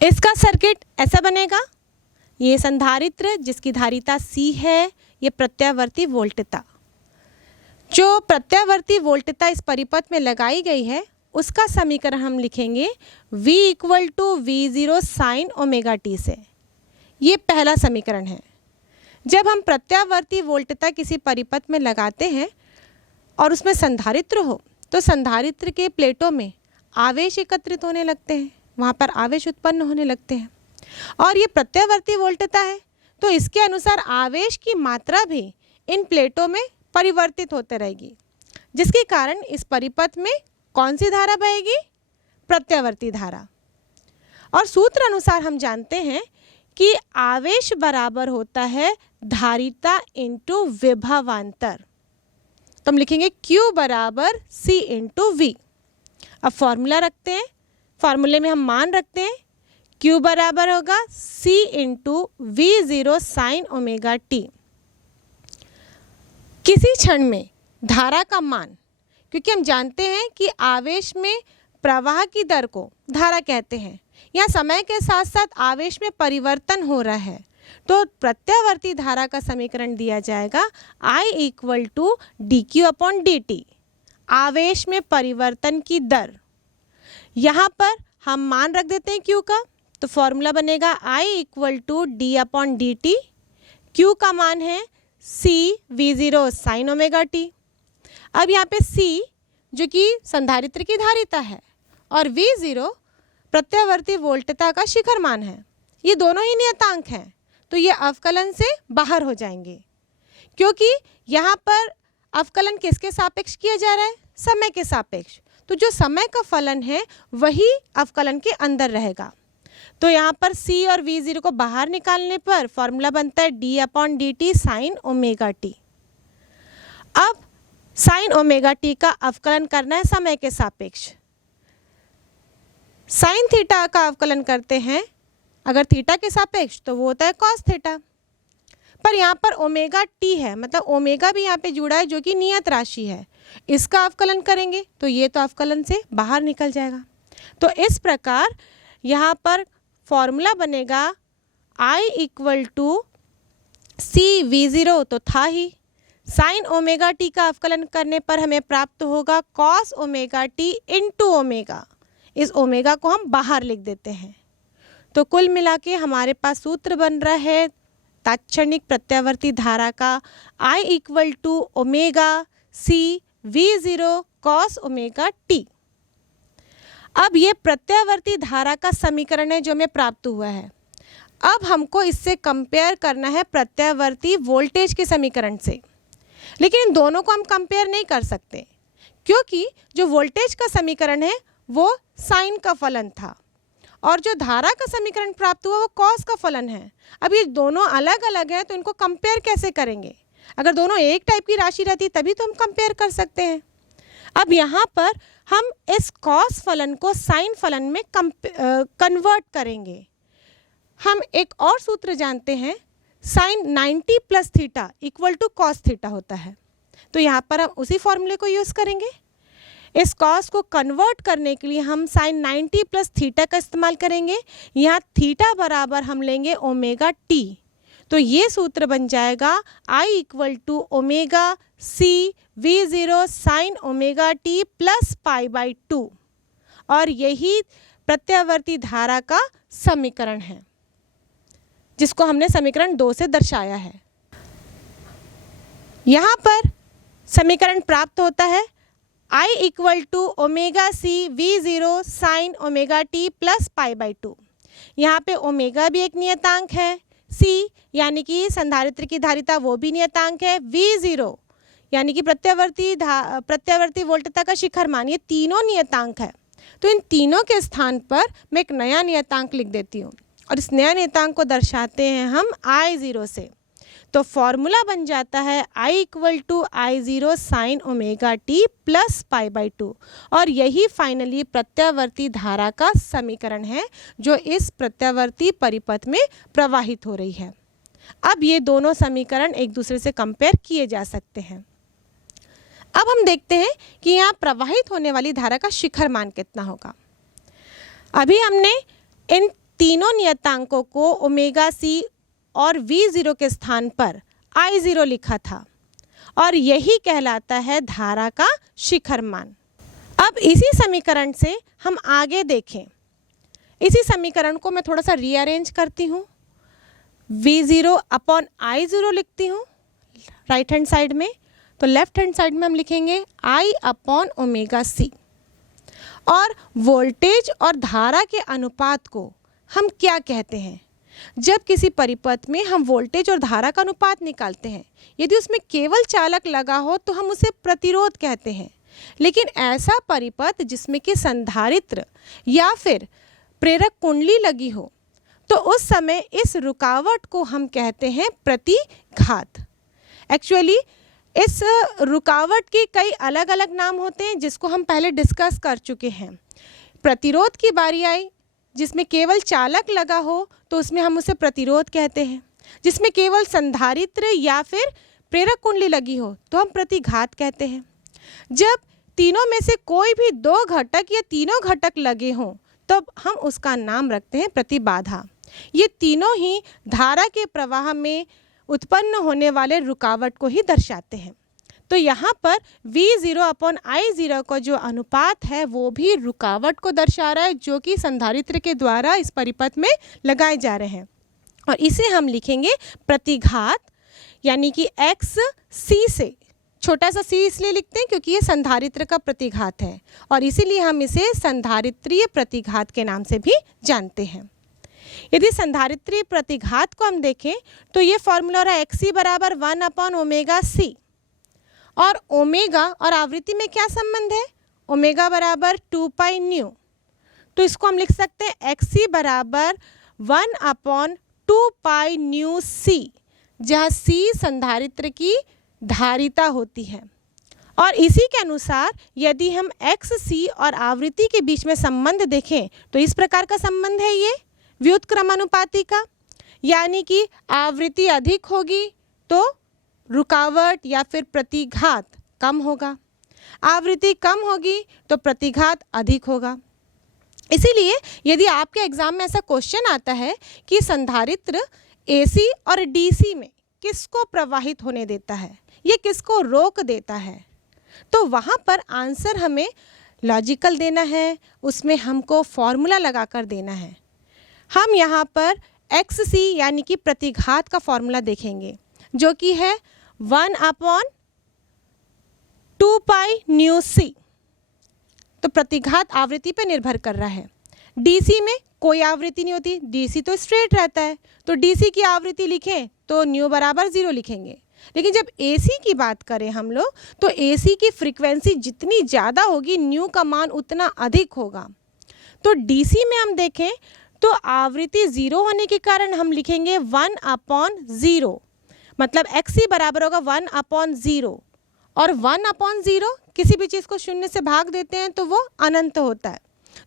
इसका सर्किट ऐसा बनेगा, ये संधारित्र जिसकी धारिता C है, ये प्रत्यावर्ती वोल्टता, जो प्रत्यावर्ती वोल्टता इस परिपथ में लगाई गई है उसका समीकरण हम लिखेंगे V equal to V0 sine omega t से। ये पहला समीकरण है। जब हम प्रत्यावर्ती वोल्टता किसी परिपथ में लगाते हैं और उसमें संधारित्र हो तो संधारित्र के प्लेटों में आवेश एकत्रित होने लगते हैं, वहाँ पर आवेश उत्पन्न होने लगते हैं और ये प्रत्यावर्ती वोल्टता है तो इसके अनुसार आवेश की मात्रा भी इन प्लेटों में परिवर्तित होते रहेगी, जिसके कारण इस परिपथ में कौन सी धारा बहेगी? प्रत्यावर्ती धारा। और सूत्र अनुसार हम जानते हैं कि आवेश बराबर होता है धारिता इंटू विभवांतर, तो हम लिखेंगे Q बराबर C इंटू V। अब फॉर्मूला रखते हैं, फॉर्मूले में हम मान रखते हैं Q बराबर होगा C into V0 sine omega T. किसी क्षण में धारा का मान, क्योंकि हम जानते हैं कि आवेश में प्रवाह की दर को धारा कहते हैं, यहाँ समय के साथ साथ आवेश में परिवर्तन हो रहा है, तो प्रत्यावर्ती धारा का समीकरण दिया जाएगा I equal to d q upon d t, आवेश में परिवर्तन की दर। यहाँ पर हम मान रख देते हैं Q का, तो फॉर्मूला बनेगा I equal to d upon d t. Q का मान है C V0 sine omega t. अब यहाँ पे C जो कि संधारित्र की धारिता है और V0 प्रत्यावर्ती वोल्टता का शिखर मान है, ये दोनों ही नियतांक हैं, तो ये अवकलन से बाहर हो जाएंगे, क्योंकि यहाँ पर अवकलन किसके सापेक्ष किया जा रहा है? समय के सापेक्ष। तो जो समय का फलन है वही अवकलन के अंदर रहेगा। तो यहाँ पर C और V0 को बाहर निकालने पर फॉर्मूला बनता है D upon d T sign omega t. अब साइन ओमेगा टी का अवकलन करना है समय के सापेक्ष। साइन थीटा का अवकलन करते हैं अगर थीटा के सापेक्ष तो वो होता है कॉस थीटा, पर यहाँ पर ओमेगा टी है, मतलब ओमेगा भी यहाँ पे जुड़ा है जो कि नियत राशि है, इसका अवकलन करेंगे तो ये तो अवकलन से बाहर निकल जाएगा। तो इस प्रकार यहाँ पर फॉर्मूला बनेगा I equal to C V0 तो था ही, साइन ओमेगा टी का अवकलन करने पर हमें प्राप्त होगा cos omega T into omega. इस ओमेगा को हम बाहर लिख देते हैं, तो कुल मिला के हमारे पास सूत्र बन रहा है तात्क्षणिक प्रत्यावर्ती धारा का I equal to omega C V0 cos omega t. अब ये प्रत्यावर्ती धारा का समीकरण है जो हमें प्राप्त हुआ है। अब हमको इससे कंपेयर करना है प्रत्यावर्ती वोल्टेज के समीकरण से, लेकिन इन दोनों को हम कंपेयर नहीं कर सकते क्योंकि जो वोल्टेज का समीकरण है वो साइन का फलन था और जो धारा का समीकरण प्राप्त हुआ वो कॉस का फलन है। अब ये दोनों अलग अलग हैं तो इनको कंपेयर कैसे करेंगे? अगर दोनों एक टाइप की राशि रहती तभी तो हम कंपेयर कर सकते हैं। अब यहाँ पर हम इस कॉस फलन को साइन फलन में कन्वर्ट करेंगे। हम एक और सूत्र जानते हैं, sine 90 plus theta equal to cos theta होता है, तो यहाँ पर हम उसी फॉर्मूले को यूज़ करेंगे। इस कॉस को कन्वर्ट करने के लिए हम साइन 90 प्लस थीटा का इस्तेमाल करेंगे। यहाँ थीटा बराबर हम लेंगे ओमेगा टी, तो ये सूत्र बन जाएगा I equal to omega C V0 sine omega t plus pi by 2, और यही प्रत्यावर्ती धारा का समीकरण है जिसको हमने समीकरण 2 से दर्शाया है। यहाँ पर समीकरण प्राप्त होता है I equal to omega C V0 sine omega t plus pi by 2। यहाँ पे ओमेगा भी एक नियतांक है, C यानी कि संधारित्र की धारिता वो भी नियतांक है, V0 यानी कि प्रत्यावर्ती वोल्टता का शिखर मान, ये तीनों नियतांक है। तो इन तीनों के स्थान पर मैं एक नया नियतांक लिख देती हूँ और इस नया नियतांक को दर्शाते हैं हम I0 से। तो फॉर्मूला बन जाता है I equal to I0 sine omega t plus pi by 2, और यही फाइनली प्रत्यावर्ती धारा का समीकरण है जो इस प्रत्यावर्ती परिपथ में प्रवाहित हो रही है। अब ये दोनों समीकरण एक दूसरे से कंपेयर किए जा सकते हैं। अब हम देखते हैं कि यहाँ प्रवाहित होने वाली धारा का शिखर मान कितना होगा। अभी हमने इन तीनों नियतांकों को ओमेगा सी और V0 के स्थान पर I0 लिखा था और यही कहलाता है धारा का शिखर मान। अब इसी समीकरण से हम आगे देखें। इसी समीकरण को मैं थोड़ा सा रीअरेंज करती हूँ। V0 अपॉन I0 लिखती हूँ राइट हैंड साइड में, तो लेफ्ट हैंड साइड में हम लिखेंगे I अपॉन ओमेगा सी। और वोल्टेज और धारा के अनुपात को हम क्या कहते हैं? जब किसी परिपथ में हम वोल्टेज और धारा का अनुपात निकालते हैं, यदि उसमें केवल चालक लगा हो तो हम उसे प्रतिरोध कहते हैं। लेकिन ऐसा परिपथ जिसमें कि संधारित्र या फिर प्रेरक कुंडली लगी हो, तो उस समय इस रुकावट को हम कहते हैं प्रतिघात। एक्चुअली इस रुकावट के कई अलग अलग नाम होते हैं जिसको हम पहले डिस्कस कर चुके हैं। प्रतिरोध की बारी आई, जिसमें केवल चालक लगा हो तो उसमें हम उसे प्रतिरोध कहते हैं। जिसमें केवल संधारित्र या फिर प्रेरक कुंडली लगी हो तो हम प्रतिघात कहते हैं। जब तीनों में से कोई भी दो घटक या तीनों घटक लगे हों तब हम उसका नाम रखते हैं प्रतिबाधा। ये तीनों ही धारा के प्रवाह में उत्पन्न होने वाले रुकावट को ही दर्शाते हैं। तो यहाँ पर V0 अपॉन I0 का जो अनुपात है वो भी रुकावट को दर्शा रहा है, जो कि संधारित्र के द्वारा इस परिपथ में लगाए जा रहे हैं। और इसे हम लिखेंगे प्रतिघात, यानी कि XC से छोटा सा c इसलिए लिखते हैं क्योंकि ये संधारित्र का प्रतिघात है और इसीलिए हम इसे संधारित्रीय प्रतिघात के नाम से भी जानते हैं। यदि संधारित्रीय प्रतिघात को हम देखें तो ये फॉर्मूला रहा XC बराबर 1 अपॉन ओमेगा सी। और ओमेगा और आवृत्ति में क्या संबंध है? ओमेगा बराबर 2 पाई न्यू। तो इसको हम लिख सकते हैं XC बराबर 1 अपॉन 2 पाई न्यू सी, जहाँ C संधारित्र की धारिता होती है। और इसी के अनुसार यदि हम XC और आवृत्ति के बीच में संबंध देखें तो इस प्रकार का संबंध है ये व्युत्क्रमानुपाती का, यानी कि आवृत्ति अधिक होगी तो रुकावट या फिर प्रतिघात कम होगा, आवृत्ति कम होगी तो प्रतिघात अधिक होगा। इसीलिए यदि आपके एग्जाम में ऐसा क्वेश्चन आता है कि संधारित्र AC और DC में किसको प्रवाहित होने देता है, ये किसको रोक देता है, तो वहाँ पर आंसर हमें लॉजिकल देना है, उसमें हमको फॉर्मूला लगाकर देना है। हम यहाँ पर XC यानी कि प्रतिघात का फॉर्मूला देखेंगे जो कि है 1 अपॉन 2 पाई न्यू सी। तो प्रतिघात आवृत्ति पे निर्भर कर रहा है। DC में कोई आवृत्ति नहीं होती, DC तो स्ट्रेट रहता है, तो DC की आवृत्ति लिखें तो न्यू बराबर 0 लिखेंगे। लेकिन जब AC की बात करें हम लोग तो AC की फ्रीक्वेंसी जितनी ज़्यादा होगी न्यू का मान उतना अधिक होगा। तो DC में हम देखें तो आवृत्ति 0 होने के कारण हम लिखेंगे 1 अपॉन 0, मतलब XC बराबर होगा 1 अपॉन 0। और 1 अपॉन 0 किसी भी चीज़ को शून्य से भाग देते हैं तो वो अनंत होता है,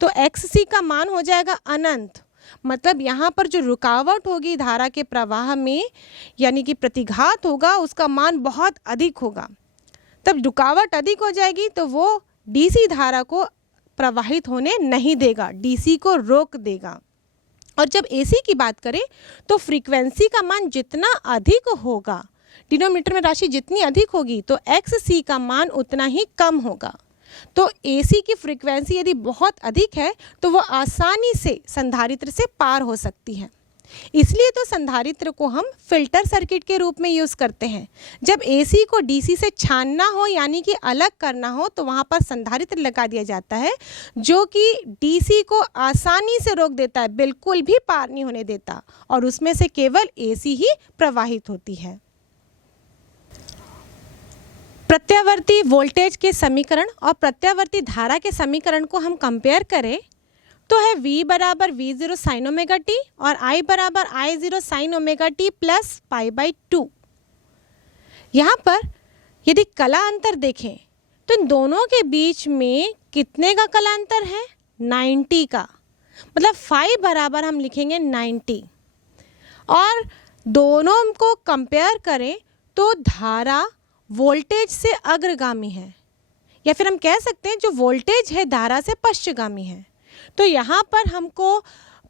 तो XC का मान हो जाएगा अनंत। मतलब यहाँ पर जो रुकावट होगी धारा के प्रवाह में यानी कि प्रतिघात होगा उसका मान बहुत अधिक होगा। तब रुकावट अधिक हो जाएगी तो वो DC धारा को प्रवाहित होने नहीं देगा, DC को रोक देगा। और जब AC की बात करें तो फ्रीक्वेंसी का मान जितना अधिक होगा, डिनोमिनेटर में राशि जितनी अधिक होगी तो XC का मान उतना ही कम होगा। तो AC की फ्रीक्वेंसी यदि बहुत अधिक है तो वो आसानी से संधारित्र से पार हो सकती है। इसलिए तो संधारित्र को हम फिल्टर सर्किट के रूप में यूज़ करते हैं। जब AC को DC से छानना हो यानी कि अलग करना हो तो वहाँ पर संधारित्र लगा दिया जाता है जो कि DC को आसानी से रोक देता है, बिल्कुल भी पार नहीं होने देता, और उसमें से केवल AC ही प्रवाहित होती है। प्रत्यावर्ती वोल्टेज के समीकरण और प्रत्यावर्ती धारा के समीकरण को हम कंपेयर करें तो है V बराबर V0 साइन ओमेगा टी और I बराबर I0 sine omega t plus pi by 2। यहाँ पर यदि कला अंतर देखें तो इन दोनों के बीच में कितने का कला अंतर है? 90 का, मतलब फाई बराबर हम लिखेंगे 90। और दोनों को कंपेयर करें तो धारा वोल्टेज से अग्रगामी है, या फिर हम कह सकते हैं जो वोल्टेज है धारा से पश्चगामी है। तो यहाँ पर हमको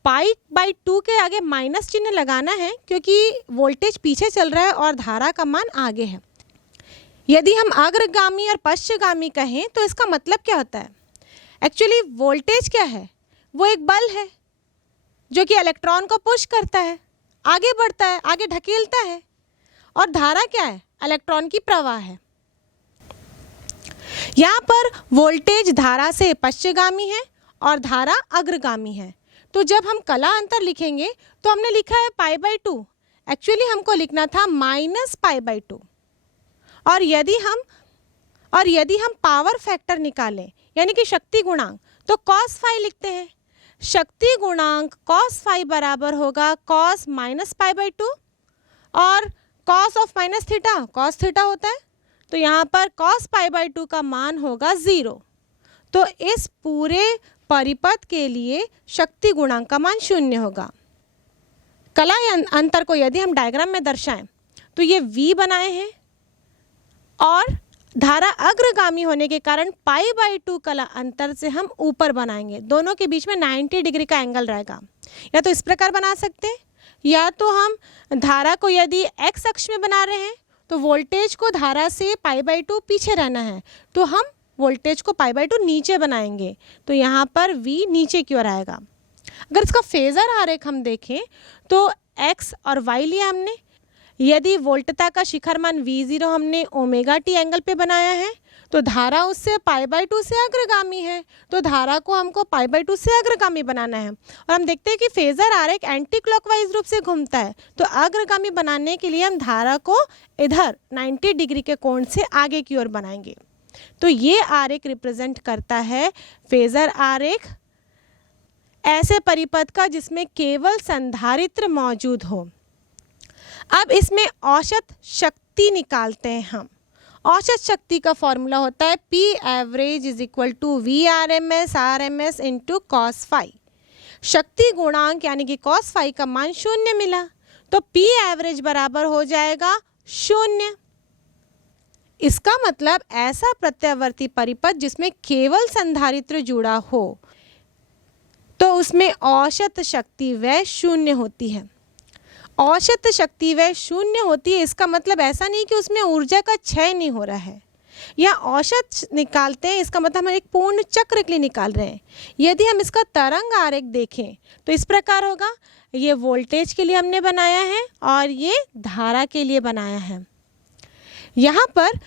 पाई बाई 2 के आगे माइनस चिन्ह लगाना है क्योंकि वोल्टेज पीछे चल रहा है और धारा का मान आगे है। यदि हम अग्रगामी और पश्चगामी कहें तो इसका मतलब क्या होता है? एक्चुअली वोल्टेज क्या है? वो एक बल है जो कि इलेक्ट्रॉन को पुश करता है, आगे बढ़ता है, आगे ढकेलता है। और धारा क्या है? इलेक्ट्रॉन की प्रवाह है। यहाँ पर वोल्टेज धारा से पश्चगामी है और धारा अग्रगामी है। तो जब हम कला अंतर लिखेंगे तो हमने लिखा है पाई बाई 2, एक्चुअली हमको लिखना था माइनस पाई बाई 2। और यदि हम पावर फैक्टर निकालें यानी कि शक्ति गुणांक, तो कॉस फाई लिखते हैं। शक्ति गुणांक कॉस फाई बराबर होगा कॉस माइनस पाई बाई 2 और cos of minus theta cos theta होता है। तो यहाँ पर कॉस पाई बाई 2 का मान होगा 0। तो इस पूरे परिपथ के लिए शक्ति गुणांक का मान 0 होगा। कला अंतर को यदि हम डायग्राम में दर्शाएं तो ये V बनाए हैं और धारा अग्रगामी होने के कारण पाई बाई 2 कला अंतर से हम ऊपर बनाएंगे। दोनों के बीच में 90 डिग्री का एंगल रहेगा। या तो इस प्रकार बना सकते हैं, या तो हम धारा को यदि x अक्ष में बना रहे हैं तो वोल्टेज को धारा से पाई बाई 2 पीछे रहना है, तो हम वोल्टेज को पाई बाई 2 नीचे बनाएंगे। तो यहाँ पर V नीचे की ओर आएगा। अगर इसका फेज़र आरेख हम देखें तो x और y लिया हमने। यदि वोल्टता का शिखर मान V0 हमने ओमेगा टी एंगल पे बनाया है तो धारा उससे पाई बाई 2 से अग्रगामी है, तो धारा को हमको पाई बाई 2 से अग्रगामी बनाना है। और हम देखते हैं कि फेज़र आरेख एंटी क्लॉकवाइज रूप से घूमता है, तो अग्रगामी बनाने के लिए हम धारा को इधर 90 डिग्री के कोण से आगे की ओर बनाएंगे। तो ये आरेख रिप्रेजेंट करता है फेज़र आरेख ऐसे परिपथ का जिसमें केवल संधारित्र मौजूद हो। अब इसमें औसत शक्ति निकालते हैं हम। औसत शक्ति का फॉर्मूला होता है P average is equal to VRMS into cos phi. शक्ति गुणांक यानी कि कॉस फाई का मान 0 मिला, तो P एवरेज बराबर हो जाएगा 0। इसका मतलब ऐसा प्रत्यावर्ती परिपथ जिसमें केवल संधारित्र जुड़ा हो तो उसमें औसत शक्ति वह 0 होती है। औसत शक्ति वह 0 होती है, इसका मतलब ऐसा नहीं कि उसमें ऊर्जा का क्षय नहीं हो रहा है। या औसत निकालते हैं, इसका मतलब हम एक पूर्ण चक्र के लिए निकाल रहे हैं। यदि हम इसका तरंग आरेख देखें तो इस प्रकार होगा। ये वोल्टेज के लिए हमने बनाया है और ये धारा के लिए बनाया है। यहाँ पर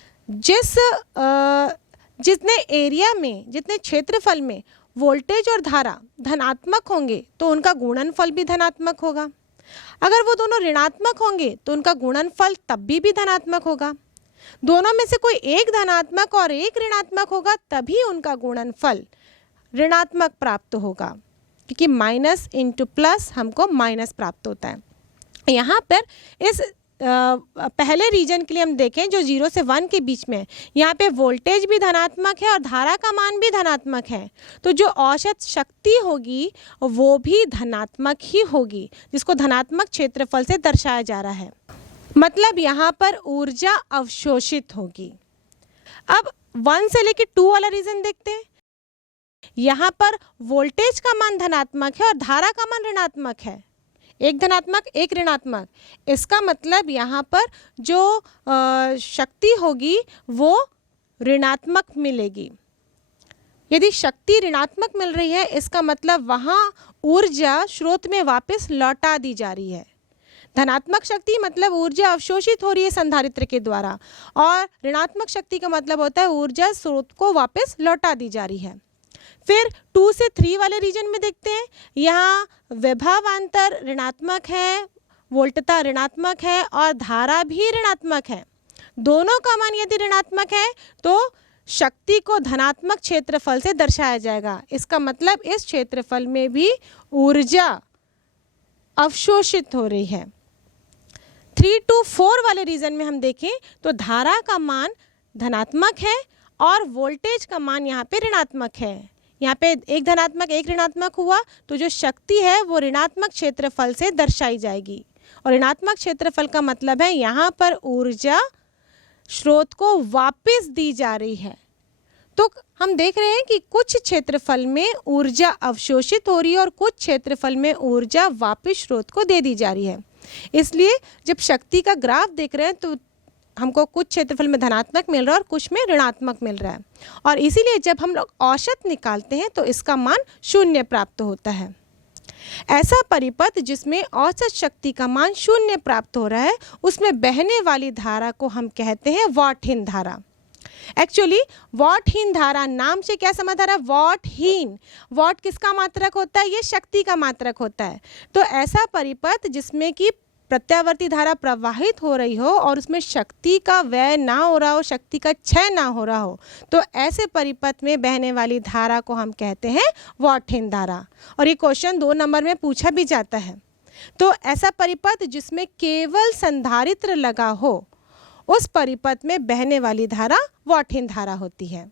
जितने एरिया में, जितने क्षेत्रफल में वोल्टेज और धारा धनात्मक होंगे तो उनका गुणनफल भी धनात्मक होगा। अगर वो दोनों ऋणात्मक होंगे तो उनका गुणनफल तब भी धनात्मक होगा। दोनों में से कोई एक धनात्मक और एक ऋणात्मक होगा तभी उनका गुणनफल ऋणात्मक प्राप्त होगा, क्योंकि माइनस इंटू प्लस हमको माइनस प्राप्त होता है। यहाँ पर इस पहले रीजन के लिए हम देखें जो 0 से 1 के बीच में, यहाँ पे वोल्टेज भी धनात्मक है और धारा का मान भी धनात्मक है, तो जो औसत शक्ति होगी वो भी धनात्मक ही होगी, जिसको धनात्मक क्षेत्रफल से दर्शाया जा रहा है। मतलब यहाँ पर ऊर्जा अवशोषित होगी। अब 1 से लेकर 2 वाला रीजन देखते हैं। यहाँ पर वोल्टेज का मान धनात्मक है और धारा का मान ऋणात्मक है, एक धनात्मक एक ऋणात्मक। इसका मतलब यहाँ पर जो शक्ति होगी वो ऋणात्मक मिलेगी। यदि शक्ति ऋणात्मक मिल रही है इसका मतलब वहाँ ऊर्जा स्रोत में वापस लौटा दी जा रही है। धनात्मक शक्ति मतलब ऊर्जा अवशोषित हो रही है संधारित्र के द्वारा, और ऋणात्मक शक्ति का मतलब होता है ऊर्जा स्रोत को वापस लौटा दी जा रही है। फिर 2 से 3 वाले रीजन में देखते हैं, यहाँ विभवांतर ऋणात्मक है, वोल्टता ऋणात्मक है और धारा भी ऋणात्मक है। दोनों का मान यदि ऋणात्मक है तो शक्ति को धनात्मक क्षेत्रफल से दर्शाया जाएगा। इसका मतलब इस क्षेत्रफल में भी ऊर्जा अवशोषित हो रही है। 3 to 4 वाले रीजन में हम देखें तो धारा का मान धनात्मक है और वोल्टेज का मान यहाँ पे ऋणात्मक है। यहाँ पे एक धनात्मक एक ऋणात्मक हुआ तो जो शक्ति है वो ऋणात्मक क्षेत्रफल से दर्शाई जाएगी, और ऋणात्मक क्षेत्रफल का मतलब है यहाँ पर ऊर्जा स्रोत को वापस दी जा रही है। तो हम देख रहे हैं कि कुछ क्षेत्रफल में ऊर्जा अवशोषित हो रही है और कुछ क्षेत्रफल में ऊर्जा वापस स्रोत को दे दी जा रही है। इसलिए जब शक्ति का ग्राफ देख रहे हैं तो हमको कुछ क्षेत्रफल में धनात्मक मिल रहा है और कुछ में ऋणात्मक मिल रहा है, और इसीलिए जब हम लोग औसत निकालते हैं तो इसका मान 0 प्राप्त होता है। ऐसा परिपथ जिसमें औसत शक्ति का मान 0 प्राप्त हो रहा है उसमें बहने वाली धारा को हम कहते हैं वॉटहीन धारा। एक्चुअली वॉटहीन धारा नाम से क्या समझ आ रहा है? वॉटहीन, वॉट किसका मात्रक होता है? ये शक्ति का मात्रक होता है। तो ऐसा परिपथ जिसमें कि प्रत्यावर्ती धारा प्रवाहित हो रही हो और उसमें शक्ति का व्यय ना हो रहा हो, शक्ति का क्षय ना हो रहा हो, तो ऐसे परिपथ में बहने वाली धारा को हम कहते हैं वॉटहीन धारा। और ये क्वेश्चन 2 नंबर में पूछा भी जाता है। तो ऐसा परिपथ जिसमें केवल संधारित्र लगा हो उस परिपथ में बहने वाली धारा वॉटहीन धारा होती है।